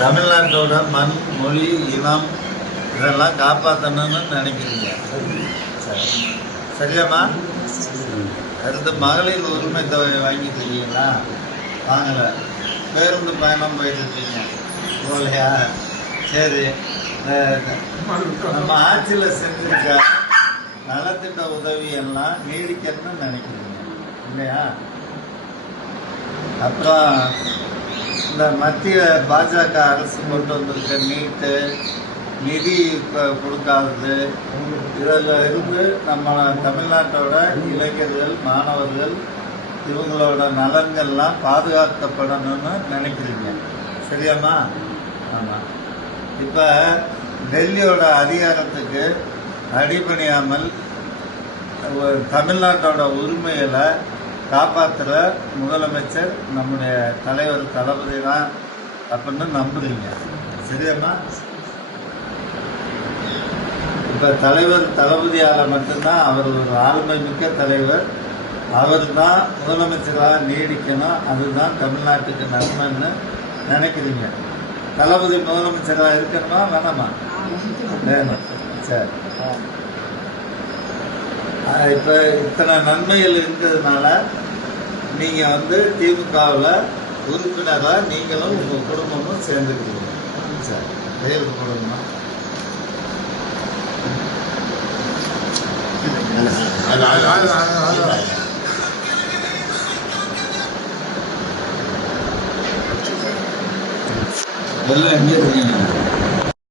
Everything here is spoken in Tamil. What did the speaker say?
தமிழ்நாட்டோட மண் மொழி இனம் இதெல்லாம் காப்பாற்றணும்னு நினைக்கிறீங்க. சரி சரியாம்மா? அடுத்து மகளிர் உரிமை தொகை வாங்கிட்டுருக்கீங்களா வாங்கலை. பேருந்து பயணம் போயிட்டு இருக்கீங்க. போகலையா? சரி. நம்ம ஆட்சியில் செஞ்சிருக்க நலத்திட்ட உதவி எல்லாம் நீடிக்கணும்னு நினைக்கிறீங்க. இல்லையா? அப்புறம் இந்த மத்திய பாஜக அரசு கொண்டு வந்திருக்க. நீட்டு நிதி கொடுக்காதது. இதில் இருந்து நம்ம தமிழ்நாட்டோட இளைஞர்கள் மாணவர்கள் இவங்களோட நலன்கள்லாம் பாதுகாக்கப்படணும்னு நினைக்கிறீங்க. சரியாம்மா? ஆமாம் இப்போ டெல்லியோட அதிகாரத்துக்கு அடிபணியாமல் தமிழ்நாட்டோட உரிமைகளை காப்பாற்றுற முதலமைச்சர் நம்முடைய தலைவர் தளபதி தான் அப்படின்னு நம்புறீங்க. சரியாம்மா இப்போ தலைவர் தளபதியால் மட்டும்தான் அவர் ஒரு ஆளுமை மிக்க தலைவர். அவர் தான் முதலமைச்சராக நீடிக்கணும். அதுதான் தமிழ்நாட்டுக்கு நன்மைன்னு நினைக்கிறீங்க. தளபதி முதலமைச்சராக இருக்கணுமா? வேணாமா? வேணும். சரி. இப்போ இத்தனை நன்மைகள் இருக்கிறதுனால நீங்கள் வந்து திமுகவில் உறுப்பினராக நீங்களும் உங்கள் குடும்பமும் சேர்ந்துக்கிறீங்க. சார் கையெழுத்து போடணுமா எல்லாம் எங்கே இருக்கீங்க?